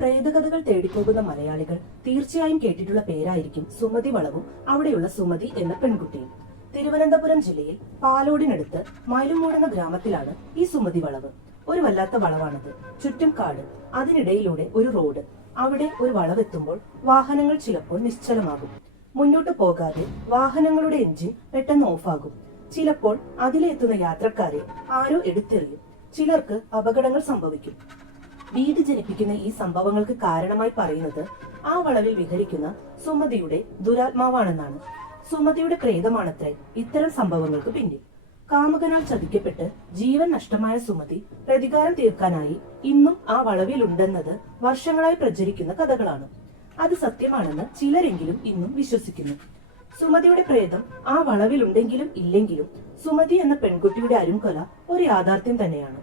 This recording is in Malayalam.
പ്രേതകഥകൾ തേടിപ്പോകുന്ന മലയാളികൾ തീർച്ചയായും കേട്ടിട്ടുള്ള പേരായിരിക്കും സുമതി വളവും അവിടെയുള്ള സുമതി എന്ന പെൺകുട്ടിയും. തിരുവനന്തപുരം ജില്ലയിൽ പാലോടിനടുത്ത് മയിലുമൂട് എന്ന ഗ്രാമത്തിലാണ് ഈ സുമതി വളവ്. ഒരു വല്ലാത്ത വളവാണത്. ചുറ്റും കാട്, അതിനിടയിലൂടെ ഒരു റോഡ്. അവിടെ ഒരു വളവെത്തുമ്പോൾ വാഹനങ്ങൾ ചിലപ്പോൾ നിശ്ചലമാകും. മുന്നോട്ട് പോകാതെ വാഹനങ്ങളുടെ എഞ്ചിൻ പെട്ടെന്ന് ഓഫാകും. ചിലപ്പോൾ അതിലെത്തുന്ന യാത്രക്കാരെ ആരോ എടുത്തെറിയും. ചിലർക്ക് അപകടങ്ങൾ സംഭവിക്കും. ഭീതി ജനിപ്പിക്കുന്ന ഈ സംഭവങ്ങൾക്ക് കാരണമായി പറയുന്നത് ആ വളവിൽ വിഹരിക്കുന്ന സുമതിയുടെ ദുരാത്മാവാണെന്നാണ്. സുമതിയുടെ പ്രേതമാണത്രേ ഇത്തരം സംഭവങ്ങൾക്ക് പിന്നിൽ. കാമുകനാൽ ചതിക്കപ്പെട്ട് ജീവൻ നഷ്ടമായ സുമതി പ്രതികാരം തീർക്കാനായി ഇന്നും ആ വളവിലുണ്ടെന്നത് വർഷങ്ങളായി പ്രചരിക്കുന്ന കഥകളാണ്. അത് സത്യമാണെന്ന് ചിലരെങ്കിലും ഇന്നും വിശ്വസിക്കുന്നു. സുമതിയുടെ പ്രേതം ആ വളവിലുണ്ടെങ്കിലും ഇല്ലെങ്കിലും സുമതി എന്ന പെൺകുട്ടിയുടെ അരുംകൊല ഒരു യാഥാർത്ഥ്യം തന്നെയാണ്.